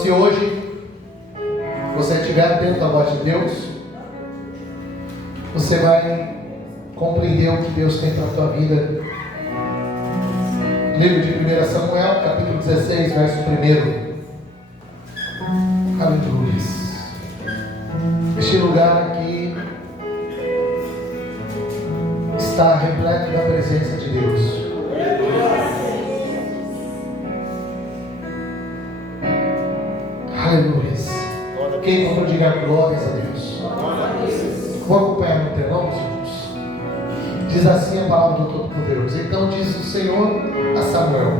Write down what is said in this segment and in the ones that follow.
se hoje você estiver atento à voz de Deus, você vai compreender o que Deus tem para a tua vida. Livro de 1 Samuel, capítulo 16, verso 1. Aleluia. Este lugar aqui está repleto da presença de Deus. Aleluia. Quem for diga glórias a Deus. Vou acompanhar no telão, irmãos. Diz assim a palavra do Todo-Poderoso. Então disse o Senhor a Samuel: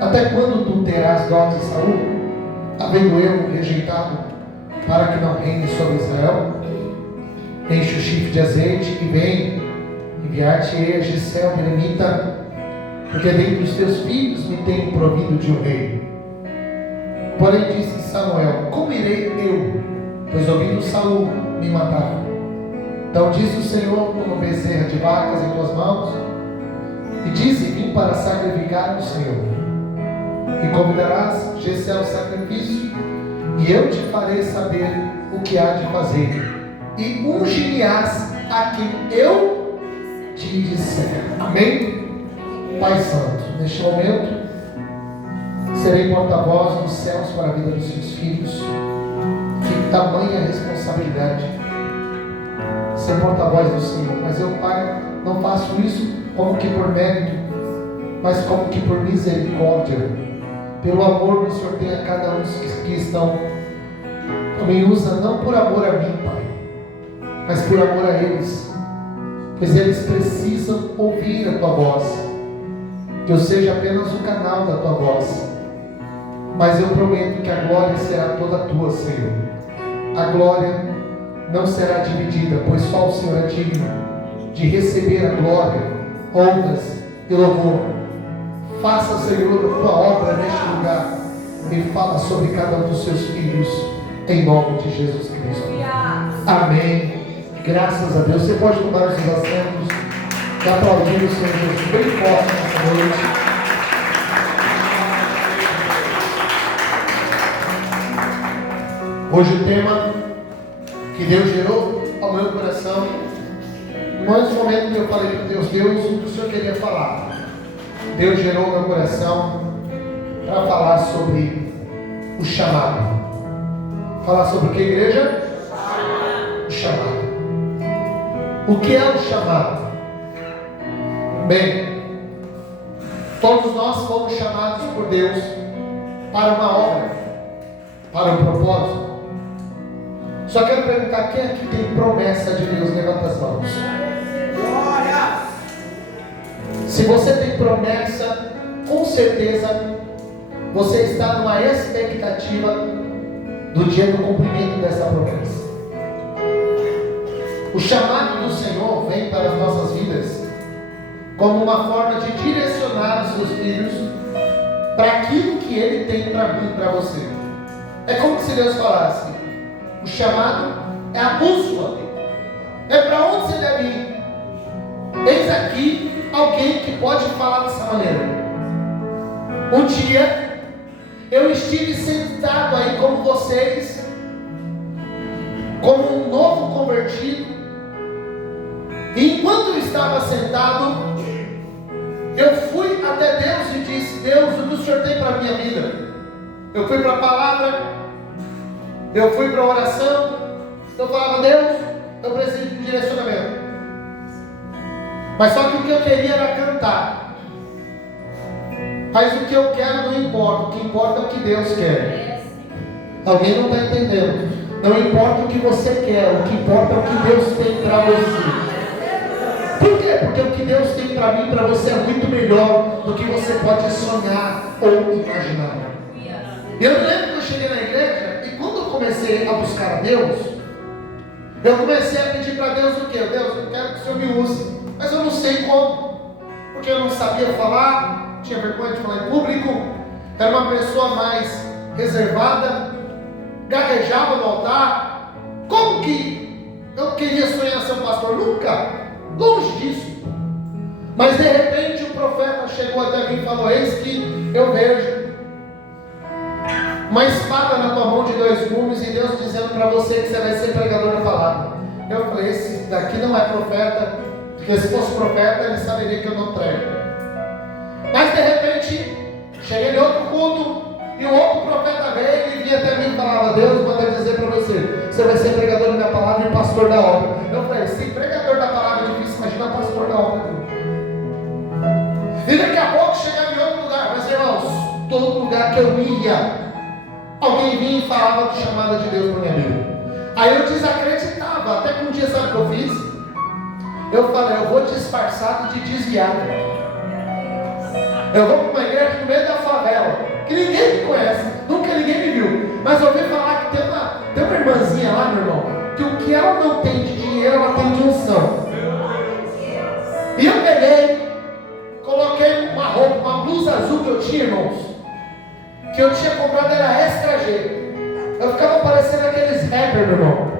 até quando tu terás dó de Saul, havendo eu rejeitado, para que não reine sobre Israel? Enche o chifre de azeite e vem enviar-te-ei a Gisel, Belemita, porque dentre os teus filhos me tenho provido de um rei. Porém disse Samuel: como irei eu, pois ouvindo Saul me mataram? Então disse o Senhor: toma bezerra de vacas em tuas mãos, e dize: vim para sacrificar o Senhor. E convidarás Gisel ao sacrifício, e eu te farei saber o que há de fazer, e ungir-me-ás a quem eu te disser. Amém? Pai Santo, neste momento serei porta-voz dos céus para a vida dos seus filhos. Que tamanha responsabilidade ser porta-voz do Senhor. Mas eu, Pai, não faço isso como que por mérito, mas como que por misericórdia. Pelo amor que o Senhor tem a cada um dos que estão. Também usa não por amor a mim, Pai, mas por amor a eles, pois eles precisam ouvir a Tua voz. Que eu seja apenas o canal da Tua voz, mas eu prometo que a glória será toda Tua, Senhor. A glória não será dividida, pois só o Senhor é digno de receber a glória, honras e louvor. Faça, Senhor, a Tua obra neste lugar e fala sobre cada um dos seus filhos, em nome de Jesus Cristo. Amém. Graças a Deus. Você pode tomar os seus assentos e aplaudir o Senhor Jesus bem forte nessa noite. Hoje o tema que Deus gerou ao meu coração, no momento que eu falei para Deus, Deus, o que o Senhor queria falar? Deus gerou ao meu coração para falar sobre o chamado. Falar sobre o que, igreja? O chamado. O que é o chamado? Bem, todos nós fomos chamados por Deus para uma obra, para um propósito. Só quero perguntar: quem aqui tem promessa de Deus? Levanta as mãos. Glória! Se você tem promessa, com certeza você está numa expectativa do dia do cumprimento dessa promessa. O chamado do Senhor vem para as nossas vidas como uma forma de direcionar os seus filhos para aquilo que Ele tem para mim e para você. É como se Deus falasse: o chamado é a bússola, é para onde você deve ir. Eis aqui alguém que pode falar dessa maneira. Um dia eu estive sentado aí como vocês, como um novo convertido, e enquanto eu estava sentado, eu fui até Deus e disse: Deus, o que o Senhor tem para a minha vida? Eu fui para a palavra, eu fui para a oração, eu falava: Deus, eu preciso de direcionamento. Mas só que o que eu queria era cantar. Mas o que eu quero não importa, o que importa é o que Deus quer. Alguém não está entendendo? Não importa o que você quer, o que importa é o que Deus tem para você. Por quê? Porque o que Deus tem para mim e para você é muito melhor do que você pode sonhar ou imaginar. Eu lembro que eu cheguei na igreja e quando eu comecei a buscar a Deus, eu comecei a pedir para Deus o quê? Deus, eu quero que o Senhor me use, mas eu não sei como, porque eu não sabia falar, tinha vergonha de falar em público, era uma pessoa mais reservada, gaguejava no altar. Como que eu queria sonhar ser um pastor? Nunca, longe disso. Mas de repente o profeta chegou até mim e falou: eis que eu vejo uma espada na tua mão de 2 gumes e Deus dizendo para você que você vai ser pregador da palavra. Eu falei, esse daqui não é profeta, porque se fosse profeta ele saberia que eu não prego. Mas de repente, cheguei em outro culto e o outro profeta veio e vinha até mim e falava, Deus manda dizer para você, você vai ser pregador da palavra e pastor da obra. Eu falei, se pregador da palavra é difícil, imagina pastor da obra. E daqui a pouco chegava em outro lugar, mas irmãos, todo lugar que eu ia, alguém vinha e falava de chamada de Deus para minha vida. Aí eu desacreditava, até que um dia, sabe o que eu fiz? Eu falei, eu vou disfarçado de desviado. Eu vou para uma igreja no meio da favela, que ninguém me conhece, nunca ninguém me viu. Mas eu ouvi falar que tem uma irmãzinha lá, meu irmão, que o que ela não tem de dinheiro, ela tem de unção. E eu peguei, coloquei uma roupa, uma blusa azul que eu tinha, irmãos, que eu tinha comprado, era extra G. Eu ficava parecendo aqueles rappers, meu irmão.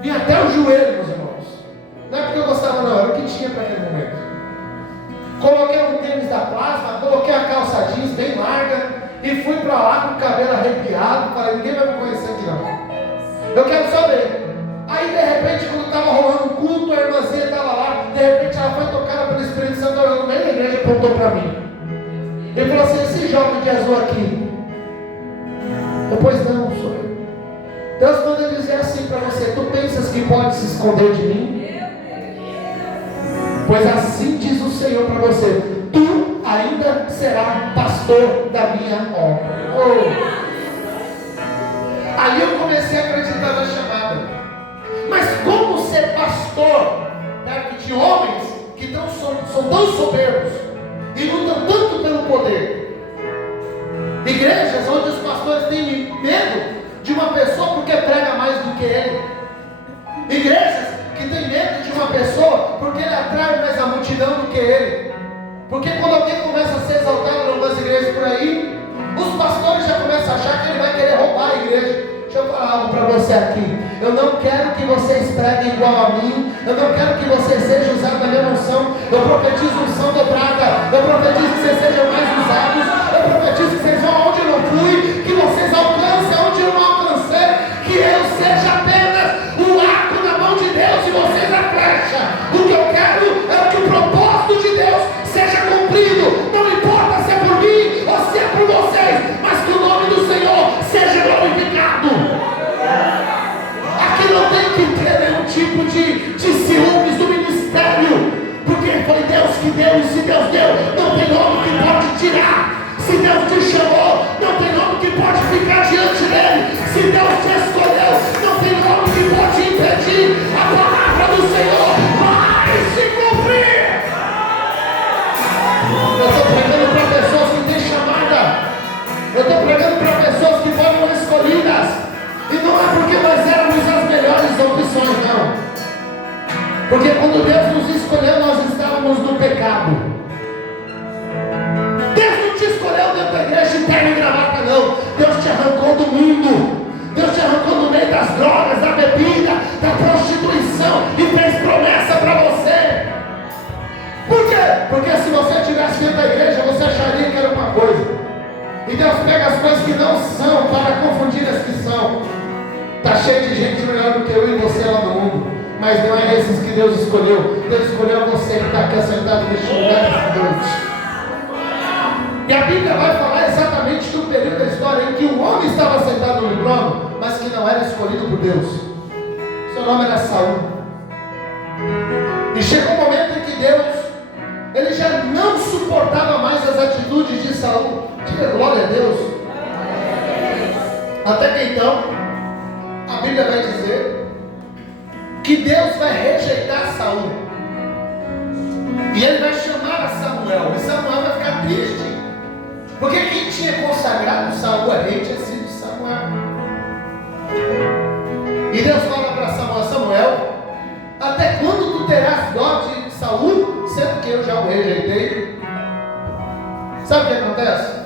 Vinha até o joelho, meus irmãos. Não é porque eu gostava, não, era o que tinha para aquele momento. Coloquei um tênis da Plasma, coloquei a calça jeans bem larga e fui para lá com o cabelo arrepiado. Falei, ninguém vai me conhecer aqui não. Eu quero saber. Aí de repente, quando estava rolando um culto, a irmãzinha estava lá, de repente ela foi tocada pelo Espírito Santo, olhando no meio da igreja e apontou para mim. Ele falou assim, esse jovem de azul aqui. Pois não, sou eu. Deus manda dizer assim para você, tu pensas que pode se esconder de mim? Pois assim diz o Senhor para você, tu ainda serás pastor da minha obra. Aí eu comecei a acreditar na chamada. Mas como ser pastor perto de homens que são tão soberbos e lutam tanto pelo poder? Igrejas onde os pastores têm medo de uma pessoa porque prega mais do que ele. Igrejas que têm medo de uma pessoa porque ele atrai mais a multidão do que ele. Porque quando alguém começa a ser exaltado em algumas igrejas por aí, os pastores já começam a achar que ele vai querer roubar a igreja. Deixa eu falar algo para você aqui. Eu não quero que vocês preguem igual a mim. Eu não quero que vocês sejam usados na minha unção. Eu profetizo unção dobrada. Eu profetizo que vocês sejam mais usados. Eu profetizo que vocês vão aonde eu não fui. Que vocês alcancem aonde eu não alcancei. Que eu seja apenas o arco na mão de Deus e vocês a flecha. O que eu quero é que o propósito de Deus seja cumprido. Não importa se é por mim ou se é por vocês, mas que o nome do Senhor seja glorificado. Aqui não tem que ter nenhum tipo de ciúmes do ministério, porque foi Deus que deu, e se Deus deu, não tem homem que pode tirar. Se Deus te chamou, não tem homem que pode ficar diante dele. Se Deus te escolheu, não tem homem que pode impedir a palavra do Senhor vai se cumprir. Eu estou pregando para pessoas que têm chamada. Eu estou pregando para pessoas que foram escolhidas. E não é porque nós éramos as melhores opções, não. Porque quando Deus nos escolheu, nós estávamos no pecado. Deus não te escolheu dentro da igreja de terno e gravata, não. Deus te arrancou do mundo. Deus te arrancou do meio das drogas, da bebida, da prostituição e fez promessa para você. Por quê? Porque se você estivesse dentro da igreja, você acharia que era uma coisa. E Deus pega as coisas que não são para confundir as que são. Está cheio de gente melhor do que eu e você lá no mundo. Mas não é esses que Deus escolheu. Deus escolheu você que está aqui sentado neste lugar esta noite. E a Bíblia vai falar exatamente do período da história em que um homem estava sentado no trono, mas que não era escolhido por Deus. Seu nome era Saul. E chegou um momento em que Deus, ele já não suportava mais as atitudes de Saul. Diga glória a Deus. Até que então, a Bíblia vai dizer que Deus vai rejeitar Saul. E ele vai chamar a Samuel. E Samuel vai ficar triste. Porque quem tinha consagrado Saul a rei tinha sido Samuel. E Deus fala para Samuel: Samuel, até quando tu terás dó de Saul, sendo que eu já o rejeitei? Sabe o que acontece?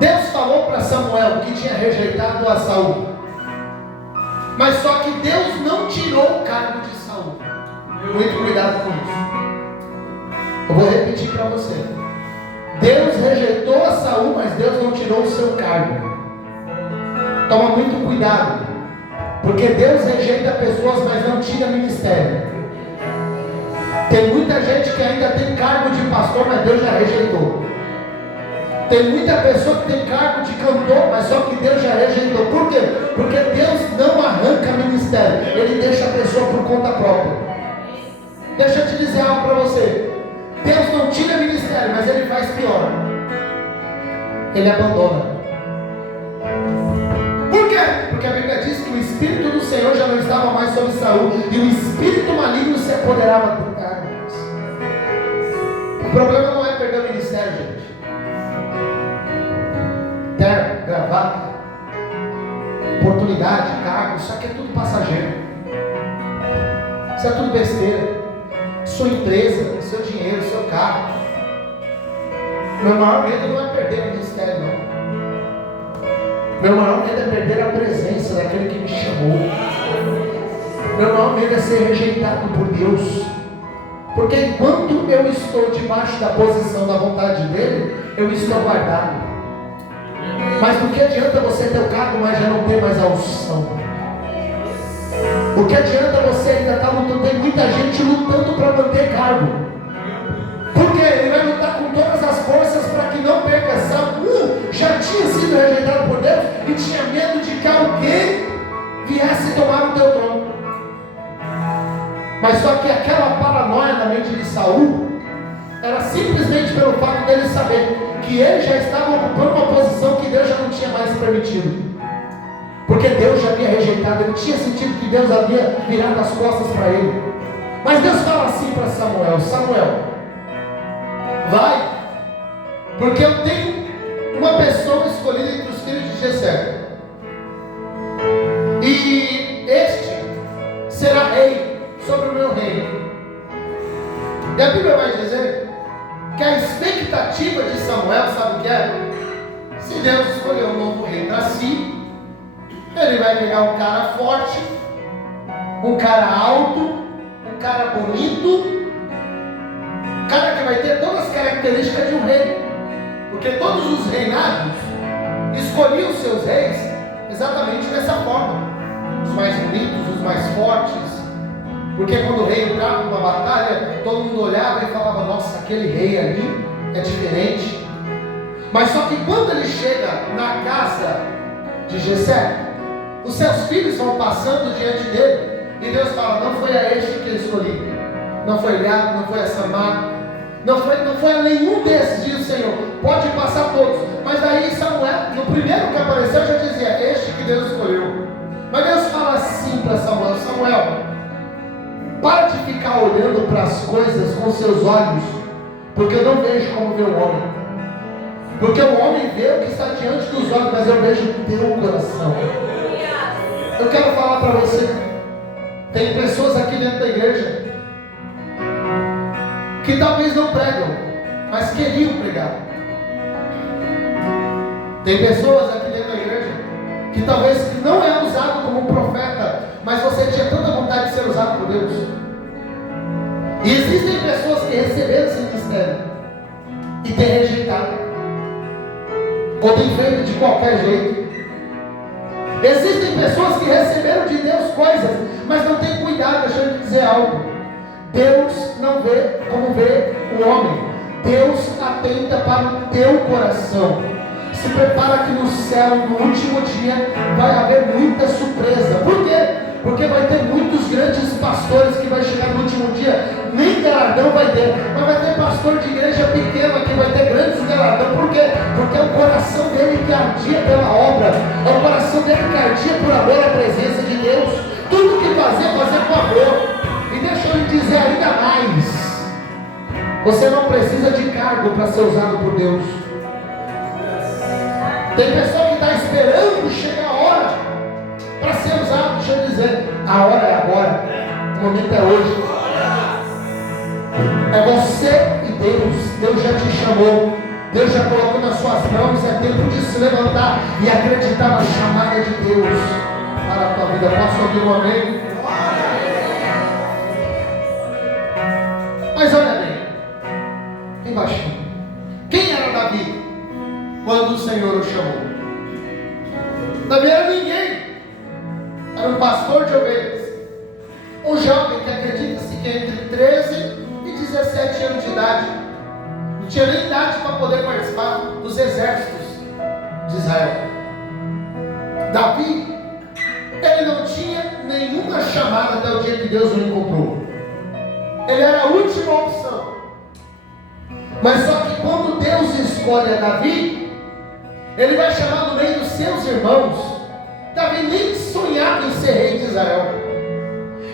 Deus falou para Samuel que tinha rejeitado a Saul, mas só que Deus não tirou o cargo de Saul. Muito cuidado com isso. Eu vou repetir para você. Deus rejeitou a Saul, mas Deus não tirou o seu cargo. Toma muito cuidado, porque Deus rejeita pessoas, mas não tira ministério. Tem muita gente que ainda tem cargo de pastor, mas Deus já rejeitou. Tem muita pessoa que tem cargo de cantor, mas só que Deus já rejeitou. Por quê? Porque Deus não arranca ministério, Ele deixa a pessoa por conta própria. Deixa eu te dizer algo para você. Deus não tira ministério, mas Ele faz pior. Ele abandona. Por quê? Porque a Bíblia diz que o Espírito do Senhor já não estava mais sobre Saul, e o Espírito maligno se apoderava do cargo. O problema não é perder o ministério, gente. Terno, gravata, oportunidade, cargo, isso aqui é tudo passageiro. Isso é tudo besteira. Sua empresa, seu dinheiro, seu carro. Meu maior medo não é perder o ministério, não. Meu maior medo é perder a presença daquele que me chamou. Meu maior medo é ser rejeitado por Deus. Porque enquanto eu estou debaixo da posição da vontade dele, eu estou guardado. Mas do que adianta você ter o cargo, mas já não ter mais a unção? O que adianta você ainda estar lutando? Tem muita gente lutando para manter cargo. Porque ele vai lutar com todas as forças para que não perca. Saul já tinha sido rejeitado por Deus e tinha medo de que alguém viesse tomar o teu trono. Mas só que aquela paranoia na mente de Saul era simplesmente pelo fato dele saber que ele já estava ocupando uma posição que Deus já não tinha mais permitido. Porque Deus já havia rejeitado, ele tinha sentido que Deus havia virado as costas para ele. Mas Deus fala assim para Samuel: Samuel, vai, porque eu tenho uma pessoa escolhida entre os filhos de Jessé, e este será rei sobre o meu reino. E a Bíblia vai dizer que a expectativa de Samuel, sabe o que é? Se Deus escolher um novo rei para si, ele vai pegar um cara forte, um cara alto, um cara bonito, um cara que vai ter todas as características de um rei. Porque todos os reinados escolhiam seus reis exatamente dessa forma. Os mais bonitos, os mais fortes. Porque quando o rei entrava numa batalha, todo mundo olhava e falava: nossa, aquele rei ali é diferente. Mas só que quando ele chega na casa de Jessé, os seus filhos vão passando diante dele, e Deus fala: não foi a este que eu escolhi, não foi Eliabe, não foi a Samar, não foi a nenhum desses, diz o Senhor. Pode passar todos. Mas daí Samuel, no primeiro que apareceu, já dizia: este que Deus escolheu. Mas Deus fala assim para Samuel: Samuel, para de ficar olhando para as coisas com seus olhos, porque eu não vejo como vê o homem. Porque o homem vê o que está diante dos olhos, mas eu vejo o teu coração. Eu quero falar para você, tem pessoas aqui dentro da igreja que talvez não pregam, mas queriam pregar. Tem pessoas aqui dentro da igreja que talvez não é usado como profeta, mas você tinha tanta vontade de ser usado por Deus. E existem pessoas que receberam esse ministério e têm rejeitado, ou têm feito de qualquer jeito. Existem pessoas que receberam de Deus coisas, mas não têm cuidado. Deixa eu te dizer algo: Deus não vê como vê o homem. Deus atenta para o teu coração. Se prepara que no céu, no último dia, vai haver muita surpresa. Por quê? Porque vai ter muitos grandes pastores que vai chegar no último dia, nem galardão vai ter, mas vai ter pastor de igreja pequena que vai ter grandes galardão. Por quê? Porque é o coração dele que ardia pela obra, é o coração dele que ardia por amor à presença de Deus. Tudo que fazer com amor. E deixa eu lhe dizer ainda mais: você não precisa de cargo para ser usado por Deus. Tem pessoa que está esperando chegar a hora para ser usado. Deixa eu dizer, a hora é agora, o momento é hoje. É você e Deus. Deus já te chamou, Deus já colocou nas suas mãos. É tempo de se levantar e acreditar na chamada de Deus para a tua vida. Posso ouvir um amém? Mas olha bem, bem baixinho. Quem era Davi? quando o Senhor o chamou. Davi era ninguém, era um pastor de ovelhas, um jovem que acredita-se que entre 13 e 17 anos de idade, não tinha nem idade para poder participar dos exércitos de Israel. Davi, ele não tinha nenhuma chamada até o dia que Deus o encontrou. Ele era a última opção. Mas só que quando Deus escolhe a Davi, ele vai chamar no meio dos seus irmãos. Davi nem sonhava em ser rei de Israel.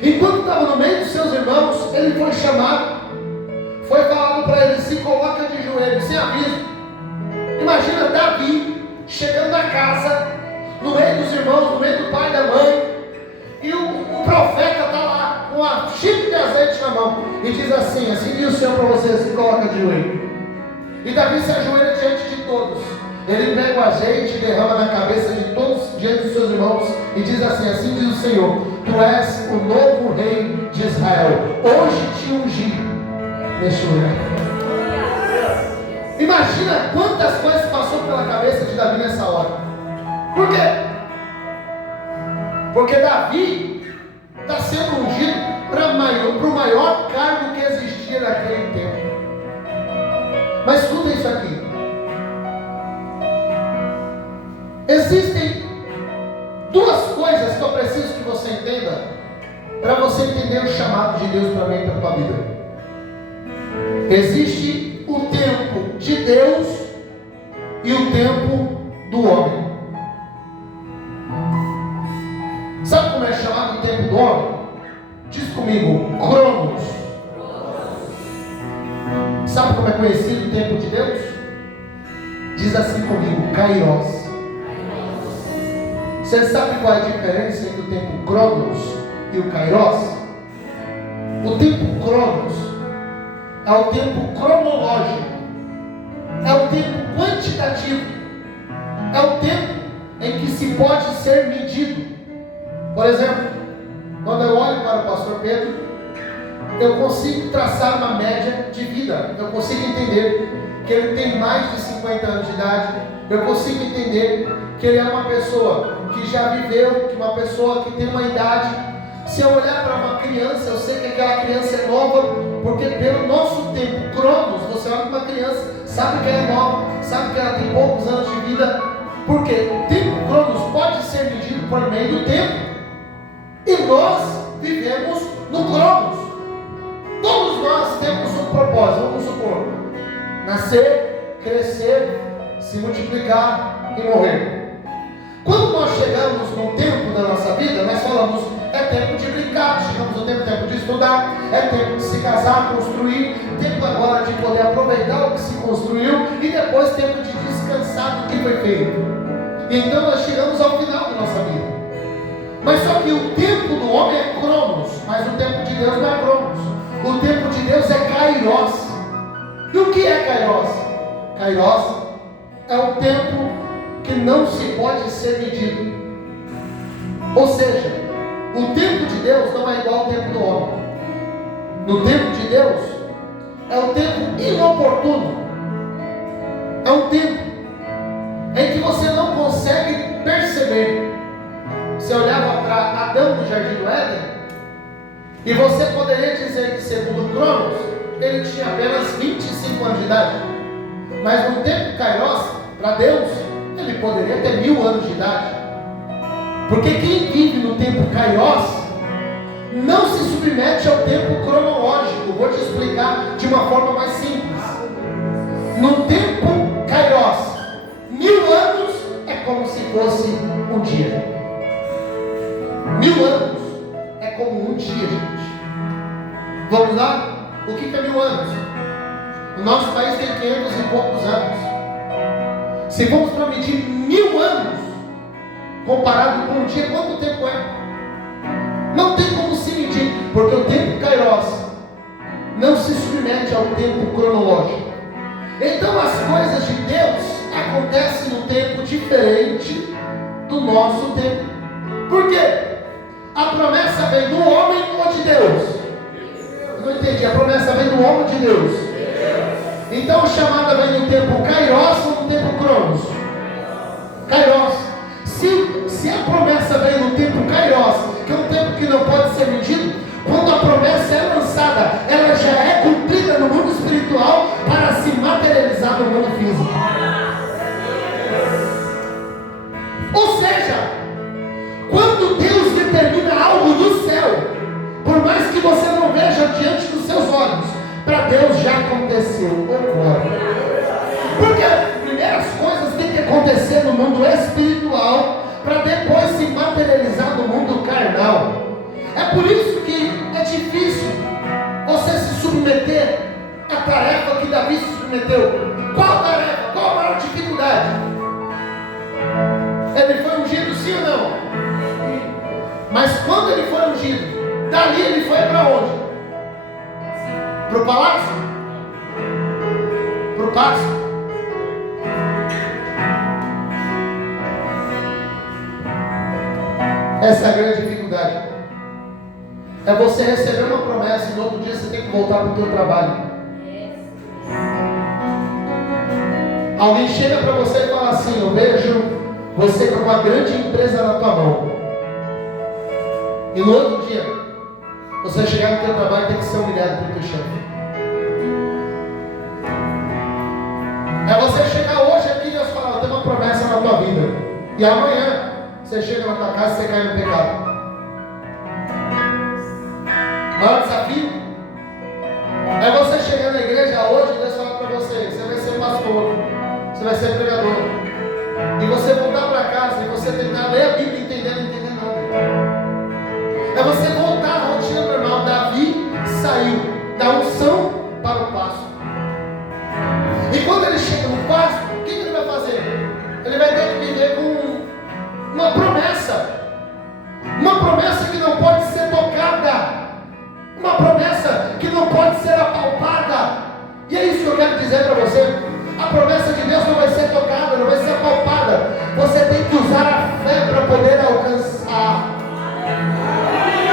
Enquanto estava no meio dos seus irmãos, ele foi chamado. Foi falado para ele: se coloca de joelhos, sem aviso. Imagina Davi chegando na casa, no meio dos irmãos, no meio do pai e da mãe, e o profeta está lá com a xícara de azeite na mão e diz assim: assim diz o Senhor para você, se coloca de joelho. E Davi se ajoelha diante de todos. Ele pega o azeite e derrama na cabeça de todos diante dos seus irmãos e diz assim: assim diz o Senhor, tu és o novo rei de Israel, hoje te ungi neste lugar. Imagina quantas coisas passou pela cabeça de Davi nessa hora. Por quê? Porque Davi está sendo ungido para o maior cargo que existia naquele tempo. Mas escuta isso aqui. Existem duas coisas que eu preciso que você entenda para você entender o chamado de Deus para mim e para a tua vida. Existe o tempo de Deus e o tempo do homem. Sabe como é chamado o tempo do homem? Diz comigo, Cronos. Sabe como é conhecido o tempo de Deus? Diz assim comigo, Kairos. Você sabe qual é a diferença entre o tempo Cronos e o Kairos? O tempo Cronos é o tempo cronológico, é o tempo quantitativo, é o tempo em que se pode ser medido. Por exemplo, quando eu olho para o pastor Pedro, eu consigo traçar uma média de vida, eu consigo entender que ele tem mais de 50 anos de idade, eu consigo entender que ele é uma pessoa que já viveu, que uma pessoa que tem uma idade. Se eu olhar para uma criança, eu sei que aquela criança é nova, porque pelo nosso tempo, Cronos, você olha para uma criança, sabe que ela é nova, sabe que ela tem poucos anos de vida, porque o tempo Cronos pode ser medido por meio do tempo, e nós vivemos no Cronos. Todos nós temos um propósito, vamos supor, nascer, crescer, se multiplicar e morrer. Quando nós chegamos no tempo da nossa vida, nós falamos, é tempo de brincar, chegamos no tempo de estudar, é tempo de se casar, construir, tempo agora de poder aproveitar o que se construiu e depois tempo de descansar do que foi feito. Então nós chegamos ao final da nossa vida. Mas só que o tempo do homem é Cronos, mas o tempo de Deus não é Cronos. O tempo de Deus é Kairos. E o que é Kairos? Kairos é o tempo que não se pode ser medido. Ou seja, o tempo de Deus não é igual ao tempo do homem. No tempo de Deus é um tempo inoportuno. É um tempo em que você não consegue perceber. Você olhava para Adão no Jardim do Éden e você poderia dizer que, segundo Cronos, ele tinha apenas 25 anos de idade. Mas no tempo Kairos, para Deus, ele poderia ter 1000 anos de idade. Porque quem vive no tempo Kairos não se submete ao tempo cronológico. Vou te explicar de uma forma mais simples. No tempo Kairos, 1000 anos é como se fosse um dia. 1000 anos é como um dia, gente. Vamos lá? O que é 1000 anos? O nosso país tem 500 e poucos anos. Se formos para medir 1000 anos, comparado com um dia, quanto tempo é? Não tem como se medir, porque o tempo Kairos não se submete ao tempo cronológico. Então as coisas de Deus acontecem num tempo diferente do nosso tempo. Por quê? A promessa vem do homem ou de Deus? Eu não entendi. A promessa vem do homem ou de Deus? Então a chamada vem no tempo Kairos ou no tempo Cronos? mundo espiritual para depois se materializar no mundo carnal. É por isso que é difícil você se submeter à tarefa que Davi se submeteu. Qual tarefa? Qual a maior dificuldade? Ele foi ungido, sim ou não? Mas quando ele foi ungido, dali ele foi para onde? Para o palácio? Para o palácio? Essa é a grande dificuldade. É você receber uma promessa e no outro dia você tem que voltar para o teu trabalho. Alguém chega para você e fala assim: eu vejo você com uma grande empresa na tua mão. E no outro dia, você chegar no teu trabalho e tem que ser humilhado pelo teu chefe. É você chegar hoje aqui e Deus falar: eu tenho uma promessa na tua vida. E amanhã, você chega na tua casa e você cai no pecado. O maior desafio é você chegar na igreja hoje e Deus falar para você: você vai ser pastor, você vai ser pregador. E você voltar para casa e você tentar ler a Bíblia e entender, não entender nada. É você voltar à rotina normal. Davi saiu da unção para o pasto. E quando ele chega no pasto, o que ele vai fazer? Ele vai ter que viver com uma promessa. Uma promessa que não pode ser tocada. Uma promessa que não pode ser apalpada. E é isso que eu quero dizer para você. A promessa de Deus não vai ser tocada, não vai ser apalpada. Você tem que usar a fé para poder alcançar.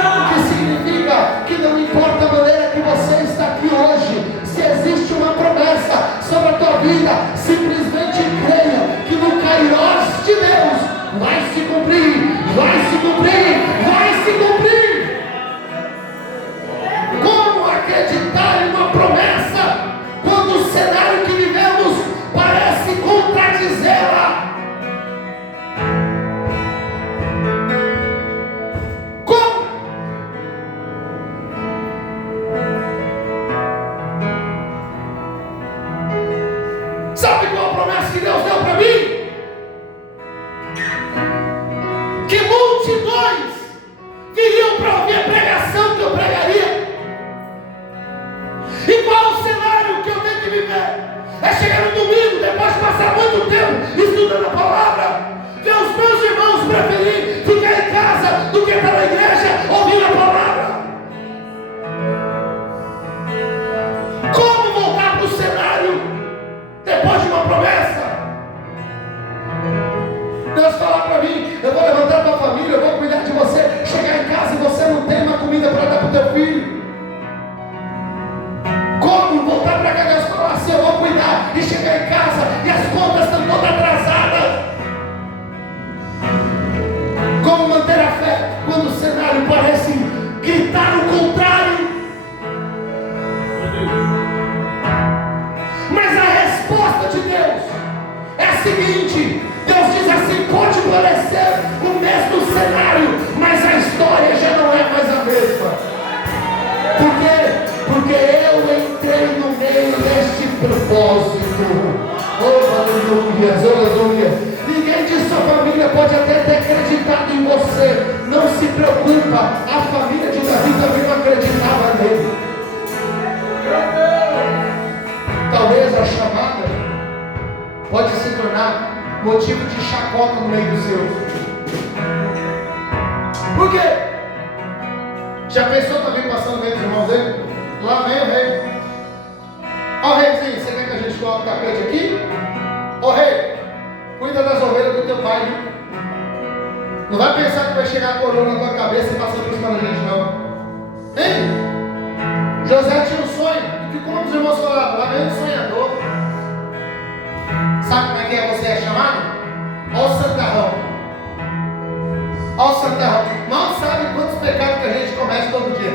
O que significa que não importa a maneira que você está aqui hoje, se existe uma promessa sobre a tua vida, simplesmente creia que no Kairos de Deus vai se cumprir, vai se cumprir, vai se cumprir. Como acreditar em uma promessa quando o cenário que vivemos parece contradizê-la? Como? Sabe qual a promessa que Deus deu para mim? Que multidões viriam para ouvir a pregação que eu pregaria. E qual o cenário que eu tenho que viver? É chegar no domingo, depois de passar muito tempo estudando a palavra, ver os meus irmãos preferir ficar em casa do que estar na igreja ouvindo a palavra. Como voltar para o cenário depois de uma promessa? Deus falar para mim: eu vou levantar a tua família, eu vou cuidar de você. Chegar em casa e você não tem uma comida para dar para o teu filho. Como voltar para cá? Deus falar assim: eu vou cuidar. E chegar em casa e as contas estão todas atrasadas. Como manter a fé quando o cenário parece gritar o contrário? Mas a resposta de Deus é a seguinte: Deus diz assim: pode parecer o mesmo cenário, mas a história já não é mais a mesma. Por quê? Porque eu entrei no meio deste propósito. Oh, aleluia, aleluia. Ninguém de sua família pode até ter acreditado em você. Não se preocupa, a família de Davi também não acreditava nele. Talvez a chamada pode se tornar motivo de chacota no meio dos seus. Por quê? Já pensou Davi passando no meio dos irmãos dele? Lá vem o rei. Ó reizinho, você quer que a gente coloque o tapete aqui? Ó rei, cuida das ovelhas do teu pai. Não vai pensar que vai chegar a coroa na tua cabeça e passar por cima da gente, não. Hein? José tinha um sonho. E como os irmãos falaram? Lá vem um sonhador. Sabe como é que você é chamado? Ó o santarrão. Ó o santarrão. Mal sabe quantos pecados que a gente comete todo dia.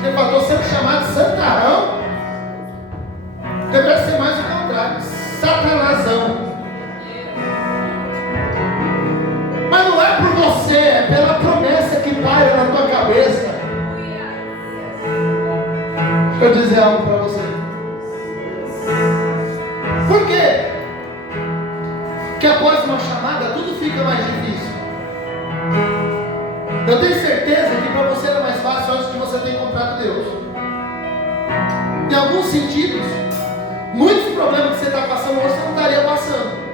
Você falou sempre chamado de santarrão. Deveria ser mais o contrário, satanásão. Mas não é por você, é pela promessa que paira na tua cabeça. Deixa eu dizer algo para você. Por quê? que após uma chamada tudo fica mais difícil. Eu tenho certeza que para você era mais fácil antes de você ter encontrado Deus. Em alguns sentidos, muitos problemas que você está passando hoje você não estaria passando.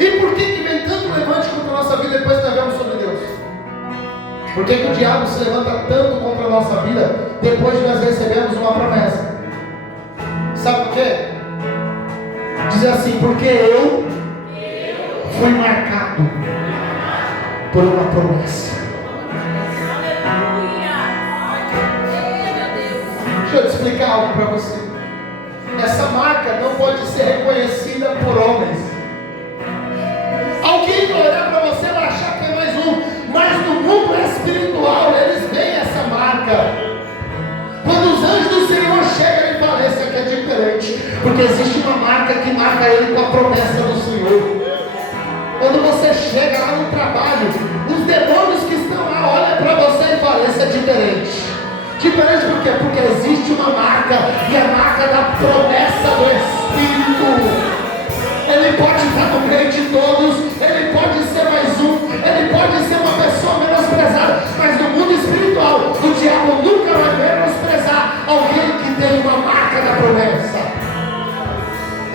E por que vem tanto levante contra a nossa vida depois que nós vemos sobre Deus? Por que o diabo se levanta tanto contra a nossa vida depois de nós recebemos uma promessa? Sabe por quê? Diz assim, porque eu fui marcado por uma promessa. Deixa eu te explicar algo para você. Essa marca não pode ser reconhecida por homens. Alguém vai olhar para você e vai achar que é mais um, mas no mundo espiritual eles veem essa marca. Quando os anjos do Senhor chegam e falam, esse aqui é diferente, porque existe uma marca que marca ele com a promessa do Senhor. Quando você chega lá no trabalho, os demônios que estão lá olham para você e falam, esse é diferente. Diferente por quê? Porque existe uma marca, e a marca da promessa do Espírito. Ele pode estar no meio de todos, ele pode ser mais um, ele pode ser uma pessoa menosprezada, mas no mundo espiritual, o diabo nunca vai menosprezar alguém que tem uma marca da promessa.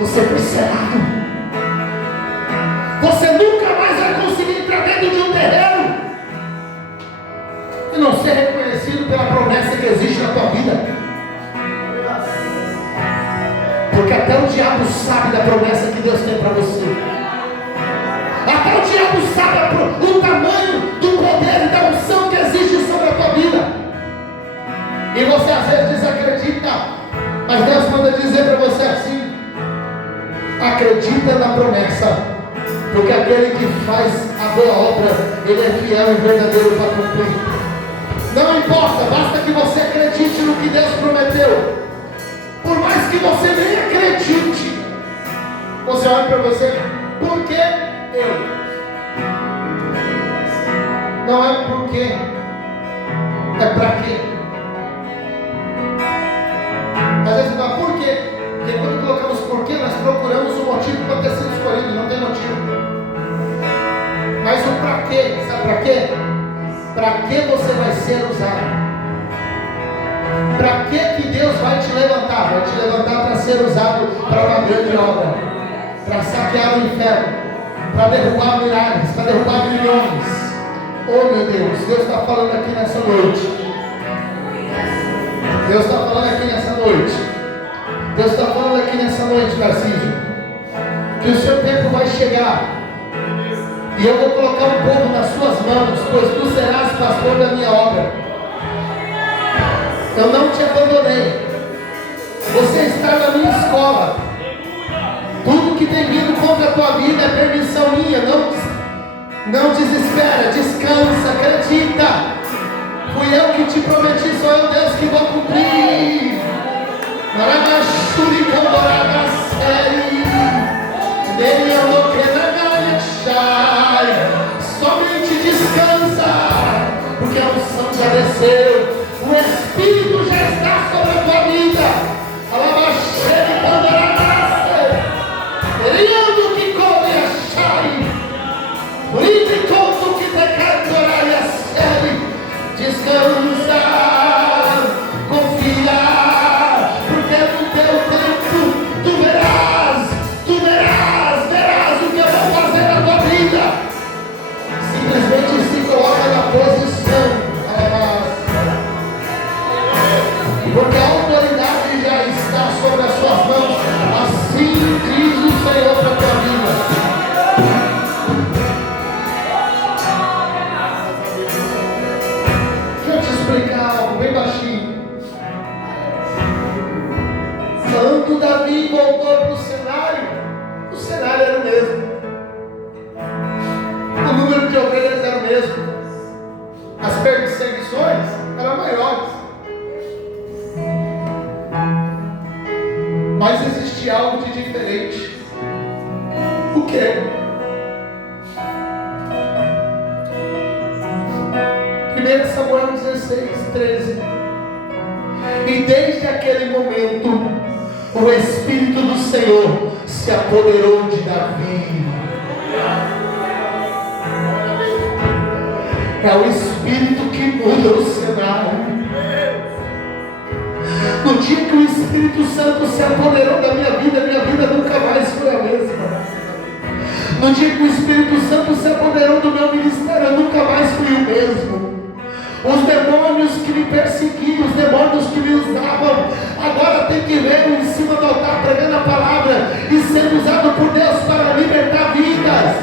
Você foi selado. Você nunca mais vai conseguir entrar dentro de um terreno e não ser reconhecido pela promessa que existe na tua vida. Porque até o diabo sabe da promessa que Deus tem para você. Até o diabo sabe o tamanho do poder e da unção que existe sobre a tua vida. E você às vezes desacredita, mas Deus manda dizer para você assim: acredita na promessa, porque aquele que faz a boa obra, ele é fiel e verdadeiro para cumprir. Não importa, basta que você acredite no que Deus prometeu. Por mais que você nem acredite, você olha para você, por que eu? Não é por quê, é para quê. Às vezes você fala, por quê? Porque quando colocamos por quê, nós procuramos um motivo para ter sido escolhido, não tem motivo. Mas o para quê, sabe para quê? Para que você vai ser usado? Para que Deus vai te levantar? Vai te levantar para ser usado para uma grande obra, para saquear o inferno, para derrubar milhares, para derrubar milhões. Oh meu Deus, Deus está falando aqui nessa noite. Deus está falando aqui nessa noite. Deus está falando aqui nessa noite, Narciso, que o seu tempo vai chegar. E eu vou colocar um povo nas suas mãos, pois tu serás pastor da minha obra. Eu não te abandonei. Você está na minha escola. Tudo que tem vindo contra a tua vida é permissão minha. Não desespera, descansa, acredita. Fui eu que te prometi, sou eu Deus que vou cumprir. Somente descansa, porque a unção já desceu. O Espírito já está sobre a tua vida. Alabaxere quando ela nasce. Eriando que come a chai. Brinde conto que te cantorá e a série. Descansa. Confia. Porque no teu tempo tu verás o que eu vou fazer na tua vida. Simplesmente se coloca na posição. Porque a autoridade já está sobre as suas mãos. Assim diz o Senhor para a tua vida. Deixa eu te explicar algo bem baixinho. Quando Davi voltou para o cenário era o mesmo. O número de ovelhas era o mesmo. As perseguições eram maiores. Mas existe algo de diferente. O que? 1 Samuel 16:13. E desde aquele momento, o Espírito do Senhor se se apoderou de Davi. É o Espírito que muda o cenário. No dia que o Espírito Santo se apoderou da minha vida nunca mais foi a mesma. No dia que o Espírito Santo se apoderou do meu ministério, eu nunca mais fui o mesmo. Os demônios que me perseguiam, os demônios que me usavam, agora tem que ver eu em cima do altar pregando a palavra e sendo usado por Deus para libertar vidas.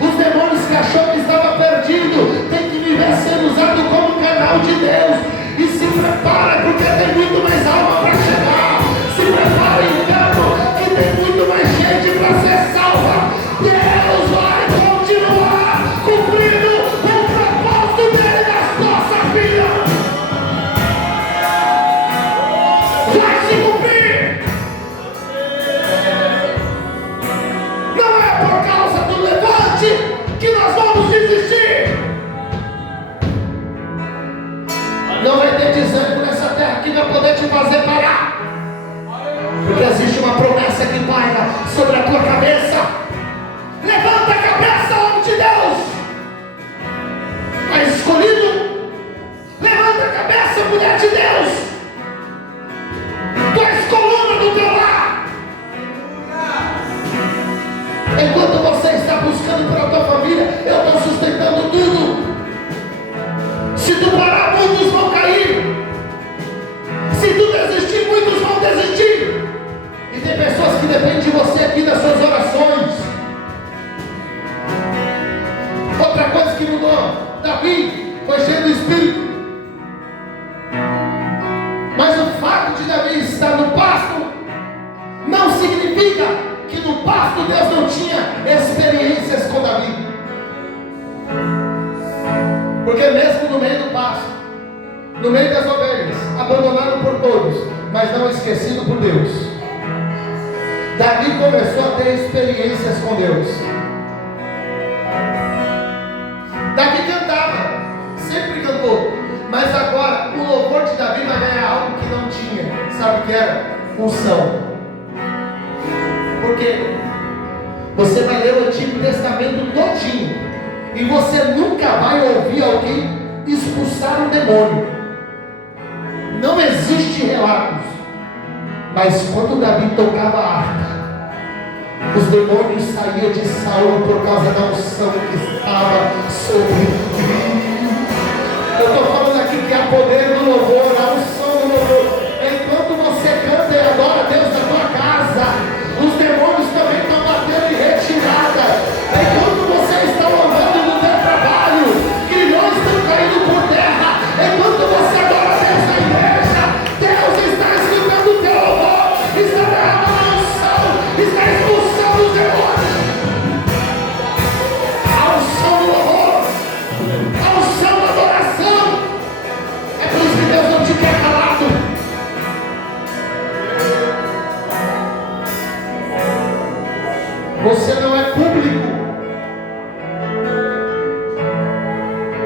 Os demônios que achou que estava perdido, tem que me ver sendo usado como canal de Deus. E se prepara, porque tem muito mais alma para chegar. Se prepara, então, que tem muito mais gente para ser salva. Deus vai continuar cumprindo o propósito dele nas nossas vidas. Vai se cumprir. Não é por causa do levante que nós vamos desistir. Não vai ter desânimo nessa terra que vai poder te fazer parar. Porque existe uma promessa que paira sobre a tua cabeça. Levanta a cabeça, homem de Deus. Mas escolhido, levanta a cabeça, mulher de Deus. Tu és coluna do teu lar. Enquanto você está buscando pela tua família, eu estou sustentando tudo. Se tu parar, muitos vão cair. Se tu desistir, muitos vão desistir. E tem pessoas que dependem de você aqui, das suas orações. Outra coisa que mudou, Davi foi cheio do Espírito. Mas o fato de Davi estar no pasto não significa que no pasto Deus não tinha experiências com Davi. Porque mesmo no meio do pasto, no meio das ovelhas, abandonado por todos, mas não esquecido por Deus, Davi começou a ter experiências com Deus. Davi cantava, sempre cantou, mas agora o louvor de Davi vai ganhar algo que não tinha. Sabe o que era? Unção. Por quê? Você vai ler o Antigo Testamento todinho e você nunca vai ouvir alguém expulsar um demônio. Não existe relatos. Mas quando Davi tocava a harpa, os demônios saíam de Saul por causa da unção que estava sobre ele. Eu estou falando aqui que há poder no louvor, a unção no louvor. Enquanto você canta e adora Deus na tua casa, os demônios também estão batendo em retirada. Enquanto você está louvando no teu trabalho, grilhões estão caindo por terra. Enquanto você adora Deus na igreja, Deus está escutando o teu louvor, está derramando a unção, está expulsando os demônios. A unção do louvor, a unção da adoração. É por isso que Deus não te quer calado. Você não é público.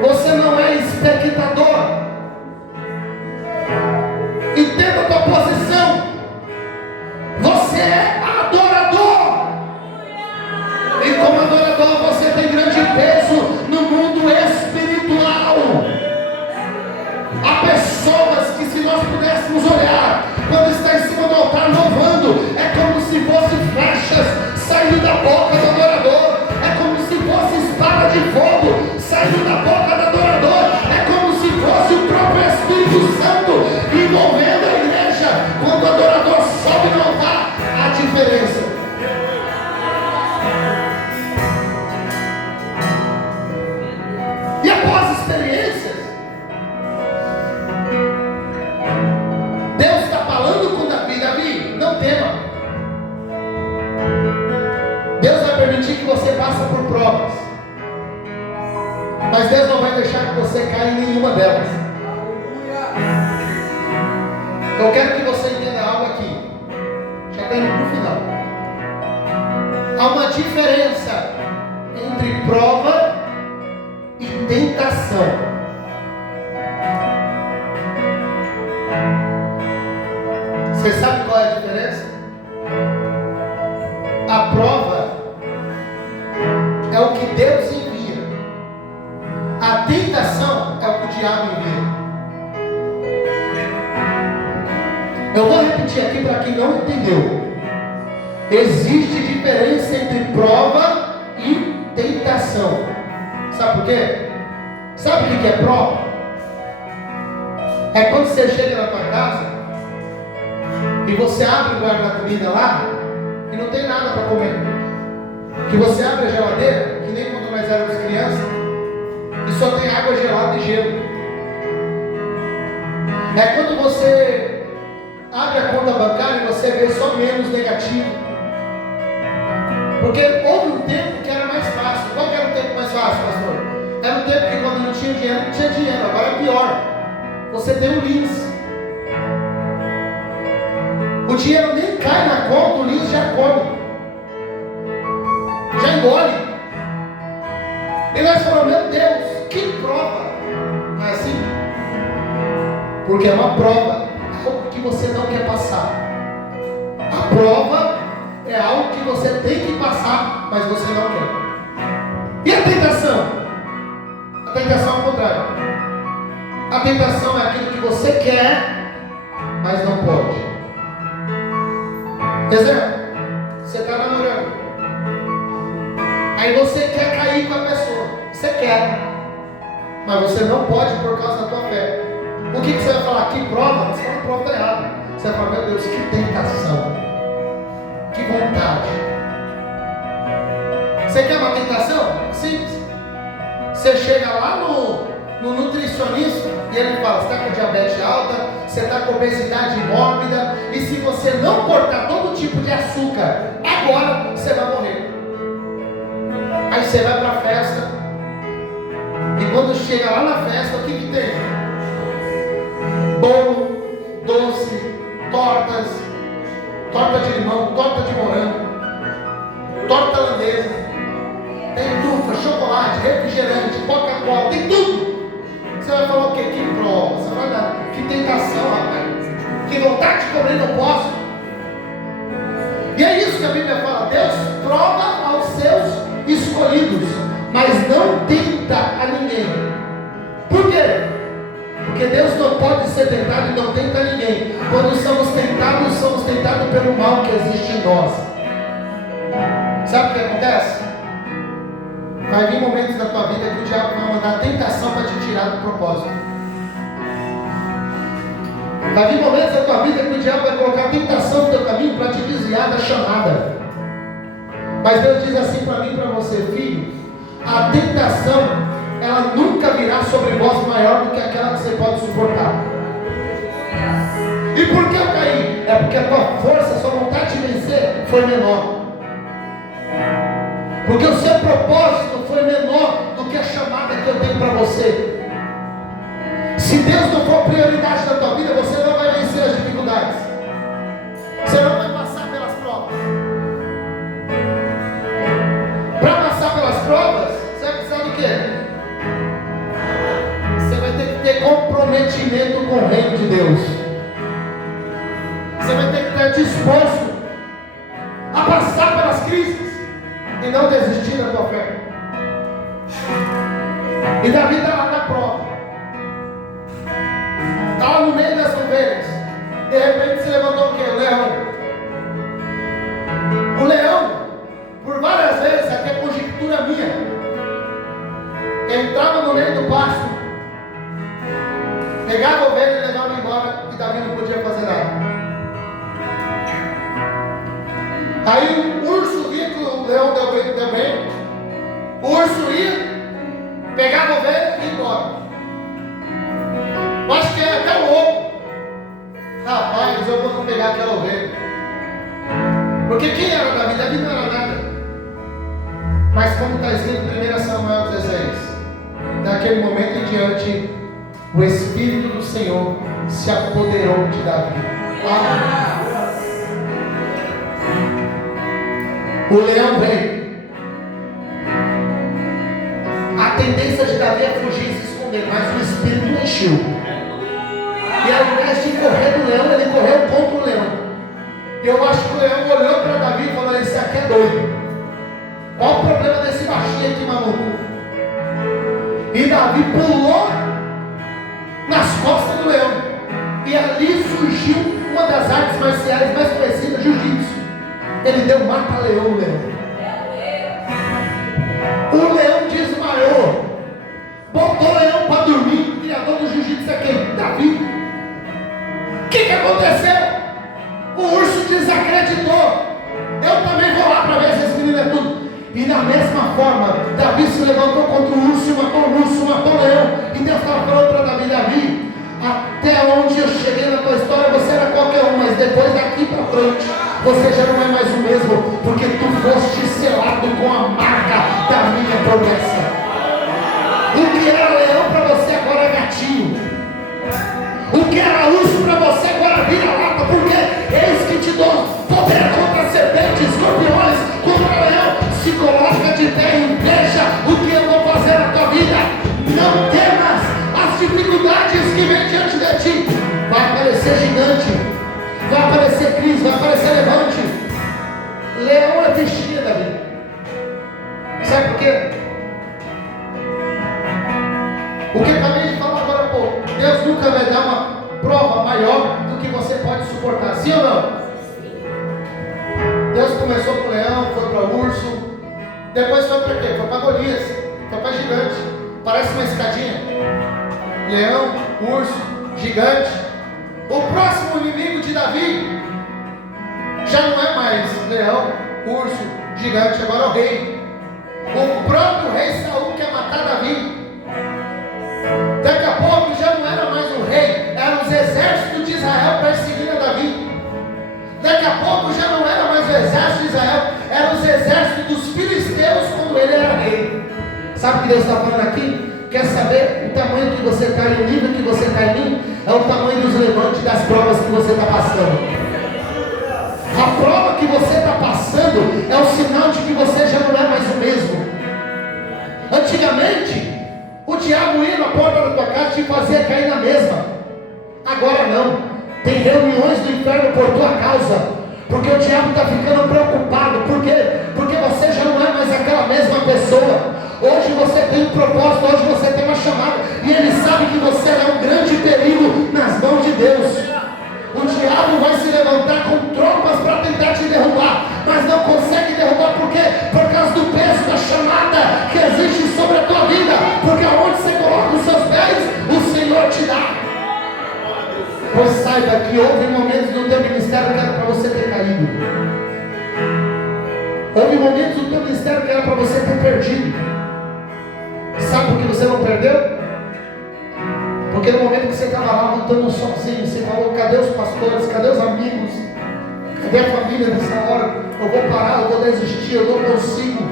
Você não é espectador. Entenda a tua posição. Você é adorador. E como adorador você tem grande peso no mundo espiritual. Há pessoas que, se nós pudéssemos olhar, quando está em cima do altar louvando, é como se fossem flechas saindo da boca do adorador. É como se fosse espada de fogo saindo da boca do adorador. É como se fosse o próprio Espírito Santo envolvendo a igreja. Quando o adorador sobe no altar, há diferença. E após experiências, Deus está falando com Davi. Davi, não tema. Deus vai permitir que você passe por provas, mas Deus não vai deixar que você caia em nenhuma delas. Eu quero que você entenda algo aqui. Já está indo para o final. Há uma diferença entre prova e tentação. Você sabe qual é a diferença? A prova é o que Deus envia. A tentação é o que o diabo envia. Eu vou repetir aqui para quem não entendeu. Existe diferença entre prova e tentação. Sabe por quê? Sabe o que é prova? É quando você chega na tua casa e você abre o guarda da comida lá e não tem nada para comer. Que você abre a geladeira, que nem quando nós éramos crianças, e só tem água gelada e gelo. É quando você abre a conta bancária e você vê só menos negativo. Porque houve um tempo que era mais fácil. Qual que era o tempo mais fácil, pastor? Era um tempo que quando não tinha dinheiro, não tinha dinheiro. Agora é pior. Você tem o LINS. O dinheiro nem cai na conta, o LINS já come. Já engole. E nós falamos, meu Deus, que prova. Não é assim? Porque é uma prova, é algo que você não quer passar. A prova é algo que você tem que passar, mas você não quer. E a tentação? A tentação é o contrário. A tentação é aquilo que você quer, mas não pode. Exemplo, você está namorando. Aí você quer cair com a pessoa. Você quer, mas você não pode por causa da tua fé. O que você vai falar? Que prova? Você fala, a prova está errada. Você vai falar, meu Deus, que tentação. Que vontade. Você quer uma tentação? Simples. Você chega lá no nutricionista e ele fala, você está com diabetes alta, você está com obesidade mórbida, e se você não cortar todo tipo de açúcar, agora você vai morrer. Aí você vai para a festa, e quando chega lá na festa, o que tem? Bolo, doce, tortas, torta de limão, torta de morango, torta tailandesa, tem trufa, chocolate, refrigerante, Coca-Cola, tem tudo. Você vai falar o quê? Que prova? Você vai dar, que tentação, rapaz, que vontade de comer não posso. E é isso que a Bíblia fala, Deus prova aos seus escolhidos, mas não tenta a ninguém. Por quê? Porque Deus não pode ser tentado e não tenta ninguém. Quando somos tentados pelo mal que existe em nós. Sabe o que acontece? Vai vir momentos da tua vida que o diabo vai mandar tentação para te tirar do propósito. Vai vir momentos da tua vida que o diabo vai colocar tentação no teu caminho para te desviar da chamada. Mas Deus diz assim para mim e para você, filho, a tentação, ela nunca virá sobre vós maior do que aquela que você pode suportar. E por que eu caí? É porque a tua força, a sua vontade de vencer foi menor. Porque o seu propósito foi menor do que a chamada que eu tenho para você. Se Deus não for prioridade na tua vida, você não vai vencer as dificuldades. Você não vai passar pelas provas. Para passar pelas provas, você vai precisar do quê? Você vai ter que ter comprometimento com o reino de Deus. Você vai ter que estar disposto a passar pelas crises e não desistir da tua fé. E Davi está lá na prova, está lá no meio das ovelhas. De repente se levantou o quê? O leão. O leão, por várias vezes, aqui é conjectura minha, entrava no meio do pasto, pegava a ovelha e levava embora, e Davi não podia fazer nada. Aí o urso via que o leão deu bem, o urso ia, pegava a ovelha e ia embora. Eu acho que é até louco. Rapaz, eu vou pegar aquela ovelha. Porque quem era Davi? Davi não era nada. Mas como está escrito em 1 Samuel 16, daquele momento em diante, o Espírito do Senhor se apoderou de Davi. O leão veio. A tendência de Davi é fugir e se esconder, mas o Espírito o encheu. E ao invés de correr do leão, ele correu contra o leão. Eu acho que o leão olhou para Davi e falou: esse aqui é doido. Qual o problema desse baixinho aqui, maluco? E Davi pulou nas costas do leão. E ali surgiu uma das artes marciais mais conhecidas, jiu-jitsu. Ele deu mata-leão no leão. O leão desmaiou. Botou o leão para dormir. O criador do jiu-jitsu é quem? Davi. O que aconteceu? O urso desacreditou. Eu também vou lá para ver se esse menino é tudo. E da mesma forma, Davi se levantou contra o urso, matou o leão. E Deus estava falando para Davi: Davi, até onde eu cheguei na tua história, você era qualquer um, mas depois daqui para frente, você já não é mais o mesmo, porque tu foste selado com a marca da minha promessa. O que era leão para você agora é gatinho. O que era urso para você agora vira lata, porque eis que te dou poder contra serpentes, escorpiões, contra leão. Se coloca de pé e veja o que eu vou fazer na tua vida. Não temas as dificuldades que vêm diante de ti. Vai aparecer gigante, vai aparecer crise, vai aparecer levante. Leão é bichinha, Davi. Sabe por quê? O que acabei de falar agora há pouco. Deus nunca vai dar uma prova maior do que você pode suportar, sim ou não? Deus começou com o leão, foi para o urso, depois foi para quê? Foi para Golias, foi para gigante. Parece uma escadinha. Leão, urso, gigante. O próximo inimigo de Davi já não é mais leão, urso, gigante, agora é o rei. O próprio rei Saul quer matar Davi. Daqui a pouco já não era mais o rei, eram os exércitos de Israel perseguindo Davi. Daqui a pouco já não era mais o exército de Israel, eram os exércitos dos filisteus quando ele era rei. Sabe o que Deus está falando aqui? Quer saber o tamanho que você está e o nível que você está em mim? É o tamanho dos levantes das provas que você está passando. A prova que você está passando é o sinal de que você já não é mais o mesmo. Antigamente, o diabo ia na porta da tua casa e te fazia cair na mesma. Agora não. Tem reuniões do inferno por tua causa. Porque o diabo está ficando preocupado. Por quê? Porque você já não é mais aquela mesma pessoa. Hoje você tem um propósito, hoje você tem uma chamada. E ele sabe que você é um grande perigo nas mãos de Deus. O diabo vai se levantar com tropas para tentar te derrubar, mas não consegue derrubar. Por quê? Por causa do peso da chamada que existe sobre a tua vida. Porque aonde você coloca os seus pés, o Senhor te dá. Pois saiba que houve momentos no teu ministério que era para você ter caído. Houve momentos no teu ministério que era para você ter perdido. Sabe por que você não perdeu? Porque no momento que você estava lá lutando sozinho, você falou: cadê os pastores, cadê os amigos, cadê a família nessa hora? Eu vou parar, eu vou desistir, eu não consigo.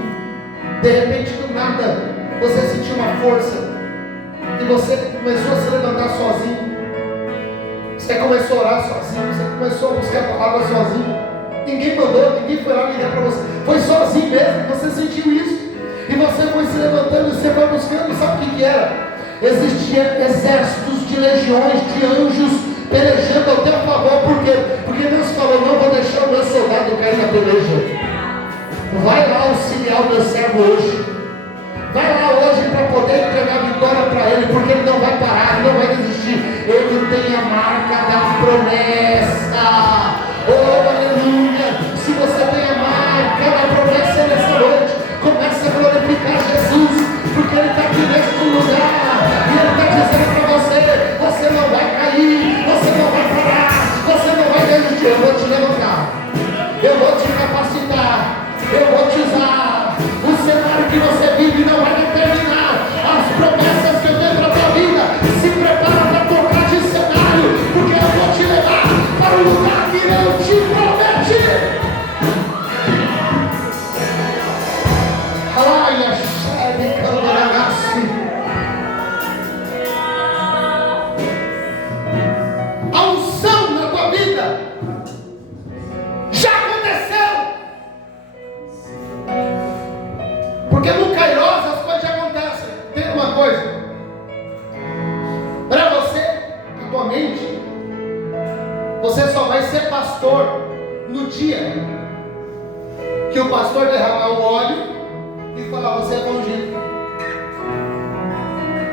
De repente, do nada, você sentiu uma força e você começou a se levantar sozinho. Você começou a orar sozinho, você começou a buscar a palavra sozinho. Ninguém mandou, ninguém foi lá ligar para você. Foi sozinho mesmo, você sentiu isso. E você foi se levantando, você foi buscando, sabe o que era? Existiam exércitos de legiões, de anjos pelejando ao teu favor. Por quê? Porque Deus falou: não vou deixar o meu soldado cair na peleja. Vai lá auxiliar o meu servo hoje. Vai lá hoje para poder entregar vitória para ele, porque ele não vai parar, ele não vai desistir. Ele tem a marca da promessa. Oh, aleluia! Se você tem a marca da promessa nessa noite, comece a glorificar Jesus, porque ele está aqui neste lugar. E ele está dizendo para você: você não vai cair, você não vai parar, você não vai desistir. Eu vou te levantar, eu vou te capacitar, eu vou te usar. O cenário que você vive não vai determinar as promessas que eu tenho para a tua vida. Se prepara para trocar de cenário, porque eu vou te levar para o lugar que eu te prometi. Ai, achei candaragasse. A unção na tua vida já aconteceu. Porque no Kairos as coisas já acontecem. Tem uma coisa para você, atualmente, você só vai ser pastor no dia que o pastor derramar o óleo e falar, você é ungido.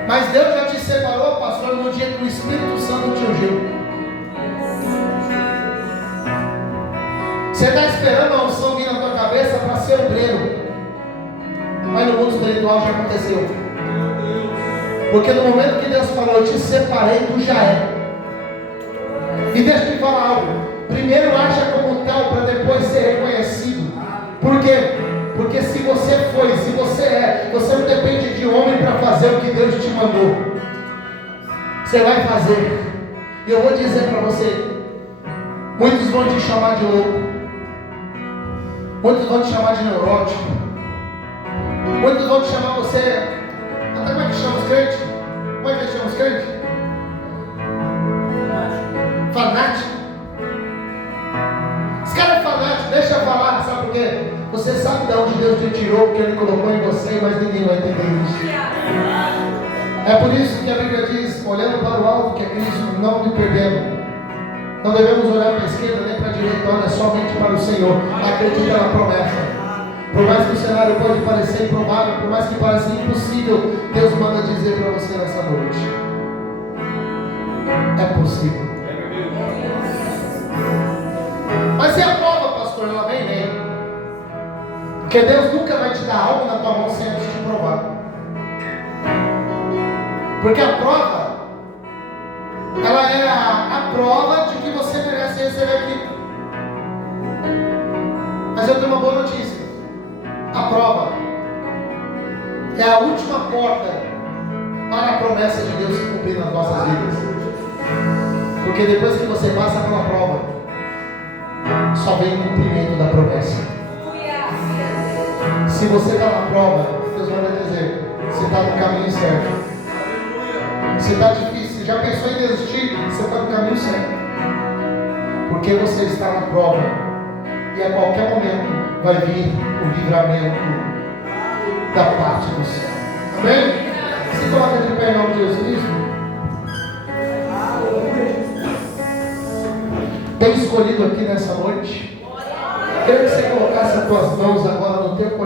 Mas Deus já te separou, pastor, no dia que o Espírito Santo te ungiu. Você está esperando a unção vir na tua cabeça para ser obreiro. Mas no mundo espiritual já aconteceu. Porque no momento que Deus falou, eu te separei, tu já é. E deixa eu te falar algo. Primeiro acha como tal para depois ser reconhecido. Por quê? Porque se você foi, se você é, você não depende de homem para fazer o que Deus te mandou. Você vai fazer. E eu vou dizer para você, muitos vão te chamar de louco. Muitos vão te chamar de neurótico. Muitos vão te chamar você. Até como é que chama os crentes? Como é que chama os crentes? Fanático. Esse cara é fanático, deixa eu falar, sabe por quê? Você sabe de onde Deus te tirou, porque Ele colocou em você, mas ninguém vai entender isso. É por isso que a Bíblia diz, olhando para o alto que é Cristo, não me perdendo. Não devemos olhar para a esquerda nem para a direita, olha somente para o Senhor. Acredita na promessa. Por mais que o cenário pode parecer improvável, por mais que pareça impossível, Deus manda dizer para você nessa noite: é possível. Mas e a prova, pastor? Ela vem. Porque Deus nunca vai te dar algo na tua mão sem antes te provar. Porque a prova, ela é a prova de que você merece receber aquilo. Mas eu tenho uma boa notícia. A prova é a última porta para a promessa de Deus se cumprir nas nossas vidas. Porque depois que você passa pela prova, só vem o cumprimento da promessa. Se você está na prova, Deus vai dizer, você está no caminho certo. Se está difícil, já pensou em desistir, você está no caminho certo. Porque você está na prova. E a qualquer momento vai vir o livramento da parte do céu. Amém? Se coloca de pé em nome de Jesus Cristo. Bem escolhido aqui nessa noite. Quero que você colocasse as tuas mãos agora no teu coração.